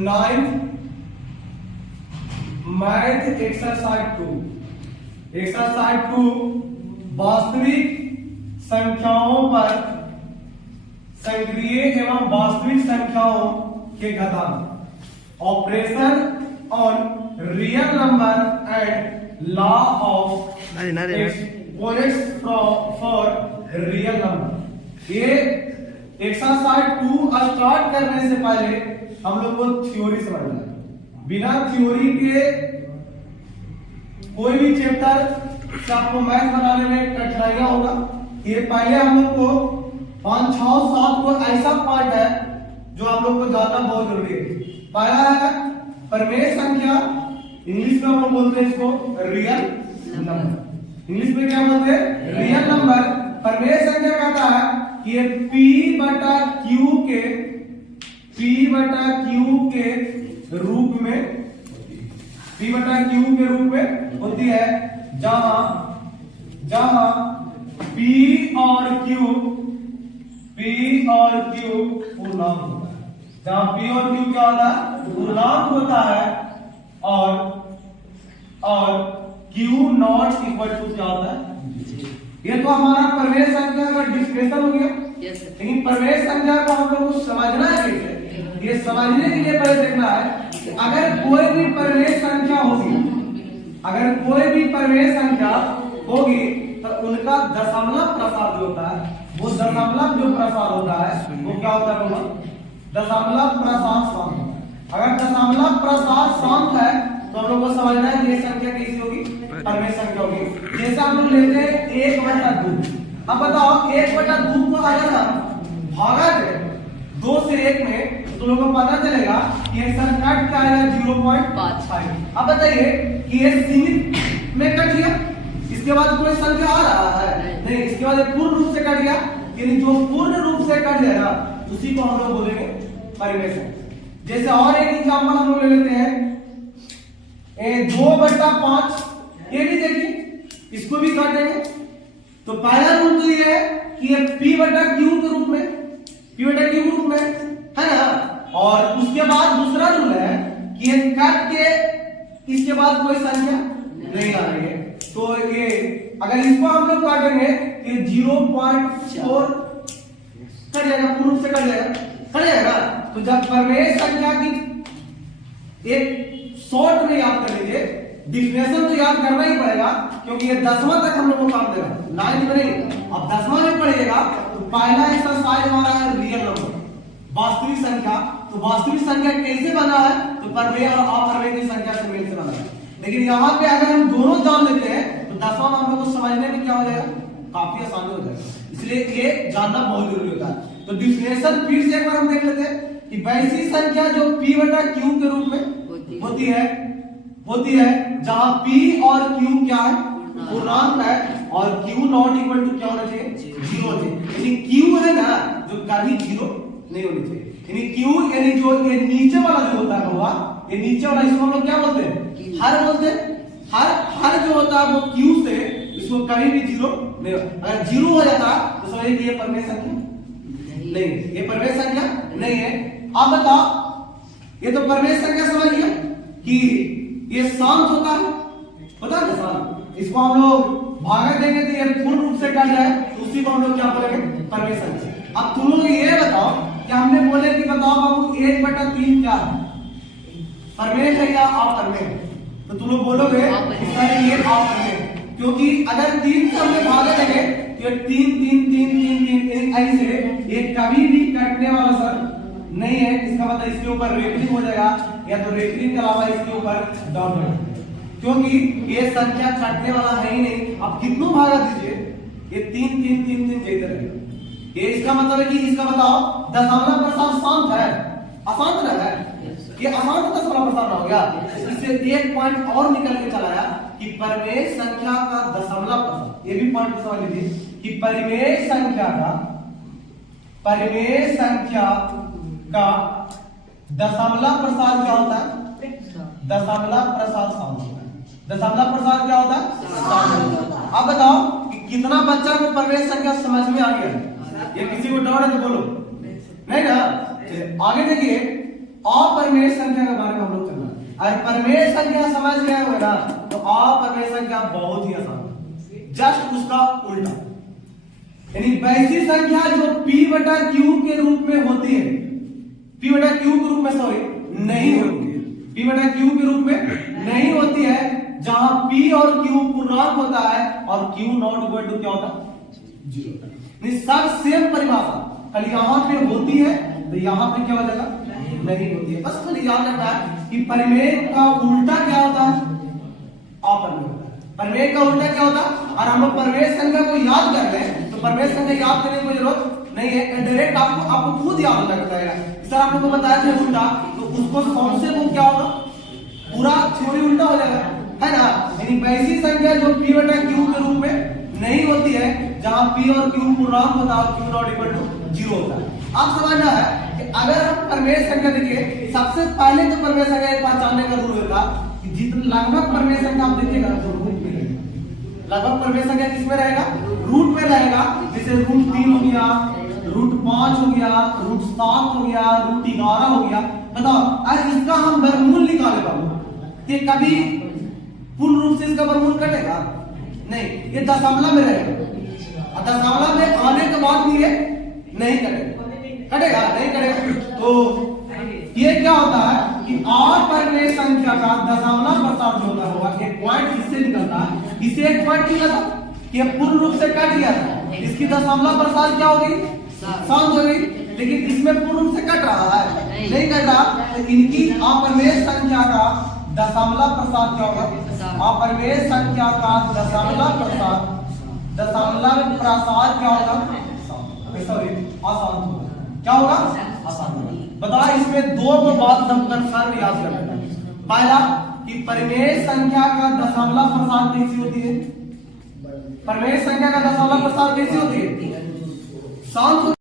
9th math exercise 2 वास्तविक संख्याओं पर संक्रिय एवं वास्तविक संख्याओं के घातांक operation on real number and law of exponents for real number. ये एक्सरसाइज 2 स्टार्ट करने से पहले हम लोग को थ्योरी समझना है। बिना थ्योरी के कोई भी चैप्टर से आपको मैथ बनाने में कठिनाइयां होगा। ये पहले हम लोग को 5, 6, 7 को ऐसा पार्ट है जो आप लोग को जानना बहुत जरूरी है। पहला है परिमेय संख्या, इंग्लिश में हम लोग बोलते हैं इसको रियल नंबर। इंग्लिश में क्या बोलते हैं? Real number. परिमेय संख्या कहता है कि ये P बटा Q के रूप में होती है, जहां P और Q पूर्णांक होता है। जहां P और Q क्या होता है? पूर्णांक होता है और Q नॉट इक्वल टू क्या होता है? ये तो हमारा परिमेय संख्या का डिस्कशन हो गया। लेकिन परिमेय संख्या को हम लोग को समझना है कैसे? ये समझने के लिए पहले देखना है कि अगर कोई भी परिमेय संख्या होगी तो उनका दशमलव प्रसार जो होता है, वो दशमलव जो प्रसार होता है वो क्या होता है? दशमलव प्रसार शांत। अगर दशमलव प्रसार शांत है तो हम लोग को समझना है कि ये संख्या कैसी होगी? परिमेय संख्या होगी। जैसे हम लोग लेते हैं 1/2। अब बताओ 1/2 को अगर हम भागा दें 2 से 1 में तो लोगों को पता चलेगा कि ये संख्या क्या है? 0.5। अब बताइए कि ये सीमित में कट गया, इसके बाद कोई संख्या आ रहा है? नहीं। इसके बाद पूर्ण रूप से कट गया, यानी जो पूर्ण रूप से कट जाएगा उसी को हम लोग बोलेंगे परिमेय संख्या। जैसे और एक एग्जांपल हम लोग ले लेते हैं 2/5। ये भी देखिए, इसको भी काट देंगे तो पहला रूल तो ये है कि ये P/Q के रूप में है ना। और उसके बाद दूसरा रूल है कि ये कट के इसके बाद कोई संख्या नहीं आ रही है, तो ये अगर इसको हम लोग काटेंगे कि 0.4 कट जाएगा, पूर्ण रूप से कट जाएगा। तो जब परिमेय संख्या की एक शॉर्ट में याद कर लीजिए, डिफिनेशन तो याद करना ही पड़ेगा क्योंकि ये 10वां तक हम लोग को काम देगा, 9th में नहीं। अब 10वां में पढ़िएगा तो पहला एक्सरसाइज हमारा है रियल नंबर, वास्तविक संख्या। तो वास्तविक संख्या कैसे बना है? तो परिमेय और अपरिमेय की संख्या से मिलकर बना है। लेकिन यहाँ पे अगर हम दोनों जान लेते हैं तो 10वां हम लोग को समझने में क्या हो जाएगा? काफी आसान हो जाएगा। इसलिए ये जानना बहुत जरूरी होता है। तो डिफिनेशन फिर से एक बार हम देख लेते हैं कि वैसी संख्या जो P/Q के रूप में होती है जहां P और Q क्या है? पूर्णांक है और Q नॉट इक्वल टू क्या होना चाहिए? 0 होना चाहिए। यानी Q है ना जो कभी 0 नहीं होनी चाहिए। यानी Q यानी जो ये नीचे वाला जो होता है हुआ, ये नीचे वाला इसको हम लोग क्या बोलते हैं? हर बोलते हैं। हर जो होता है वो Q से इसको कभी भी 0 नहीं होता। अगर 0 हो जाता तो समझिए कि ये परिमेय संख्या नहीं, ये परिमेय संख्या नहीं है। आप बताओ, ये तो परिमेय संख्या समझ गया कि ये शांत होता है, पता है शांत। इसको हम लोग भागा देंगे तो ये पूर्ण रूप से कट जाए, उसी को हम लोग क्या बोलेंगे? परिमेय संख्या। अब तुम लोग ये बताओ कि हमने बोले कि बताओ बाबू 1/3 क्या है? परिमेय है या अपरिमेय? तो तुम लोग बोलोगे ये अपरिमेय, क्योंकि अगर 3 से हमने भागा देंगे तो 3 ऐसे ये कभी भी कटने वाला सर नहीं है। इसका मतलब इसके ऊपर रेखिक हो जाएगा, या तो रेखिक के अलावा इसके ऊपर डॉट हो जाएगा, क्योंकि ये संख्या कटने वाला है ही नहीं। अब कितनों भागा दीजिए, ये 3 देते रहेगा। ये इसका मतलब है कि इसका बताओ दशमलव प्रसार शांत है, अशांत है? ये अशांत दशमलव प्रसार हो गया। इससे एक पॉइंट और निकल के चला आया कि परिमेय संख्या का दशमलव प्रसार, ये भी पॉइंट समझ लीजिए कि परिमेय संख्या का दशमलव प्रसार क्या होता है? दशमलव प्रसार शांत होता है। दशमलव प्रसार क्या होता है? अब बताओ कि कितना बच्चा को परिमेय संख्या समझ में आ गया? ये किसी को डाउट है तो बोलो। नहीं ना? आगे देखिए अपरिमेय संख्या के बारे में हम लोग चल रहा है। अगर परिमेय संख्या समझ गए हो ना तो अपरिमेय संख्या बहुत ही आसान है, जस्ट उसका उल्टा। यानी वैसी संख्या जो p बटा q के रूप में होती है, p बटा q के रूप में सॉरी नहीं होती है, p बटा q के रूप में नहीं होती है, जहां p और q पूर्णांक होता है और q नॉट इक्वल टू क्या होता है, 0। सब सेम परिभाषा, खाली यहां पे होती है तो यहां पे क्या हो जाएगा, नहीं होती है। बस खाली याद रखना है कि परिमेय का उल्टा क्या होता है, अपरिमेय होता है। परिमेय का उल्टा क्या होता है, और हम लोग परिमेय संख्या को याद कर रहे हैं तो परिमेय संख्या याद करने की कोई जरूरत नहीं है, डायरेक्ट आपको खुद याद होना पड़ेगा। सर आप लोगों को बताया था उल्टा, तो उसको सबसे वो क्या होगा, पूरा थ्योरी उल्टा हो जाएगा, है ना। यानी वैसी संख्या जो p बटा q के रूप में नहीं होती है, जहां p और q पूर्णांक होता है, q नॉट इक्वल टू 0 होता है। आप समझना है कि अगर हम परिमेय संख्या देखिए, सबसे पहले तो परिमेय संख्या पहचानने का रूल होगा कि जितना लगभग परिमेय संख्या आप देखिएगा तो रूट में रहेगा, लगभग परिमेय संख्या किसमें रहेगा, रूट में रहेगा। जैसे रूट 3 हो गया, रूट 5 हो गया, रूट 7 हो गया, रूट 11 हो गया। बताओ अगर इसका हम वर्गमूल निकाले बाबू कि कभी पूर्ण रूप से इसका वर्गमूल कटेगा नहीं, ये दशमलव में रहेगा, और दशमलव में आने के बाद भी ये नहीं कटेगा नहीं कटेगा। तो ये क्या होता है कि अपरिमेय संख्या का दशमलव प्रसार जो होता होगा, एक पॉइंट इससे निकलता है, इसे एक पॉइंट निकला था कि पूर्ण रूप से कट गया था, इसकी दशमलव प्रसार क्या हो गई, शांत हो गई, लेकिन इसमें पूर्ण रूप से कट रहा है, नहीं कट रहा। तो इनकी अपरिमेय संख्या का दशमलव प्रसार क्या होगा, अपरिमेय संख्या का दशमलव प्रसार क्या होगा, सॉरी आसान होगा, क्या होगा, आसान होगा। बताओ इसमें दो बात हम कंफर्म याद कर लेना। पहला कि परिमेय संख्या का दशमलव प्रसार कैसी होती है, परिमेय संख्या का दशमलव प्रसार कैसी होती है, शांत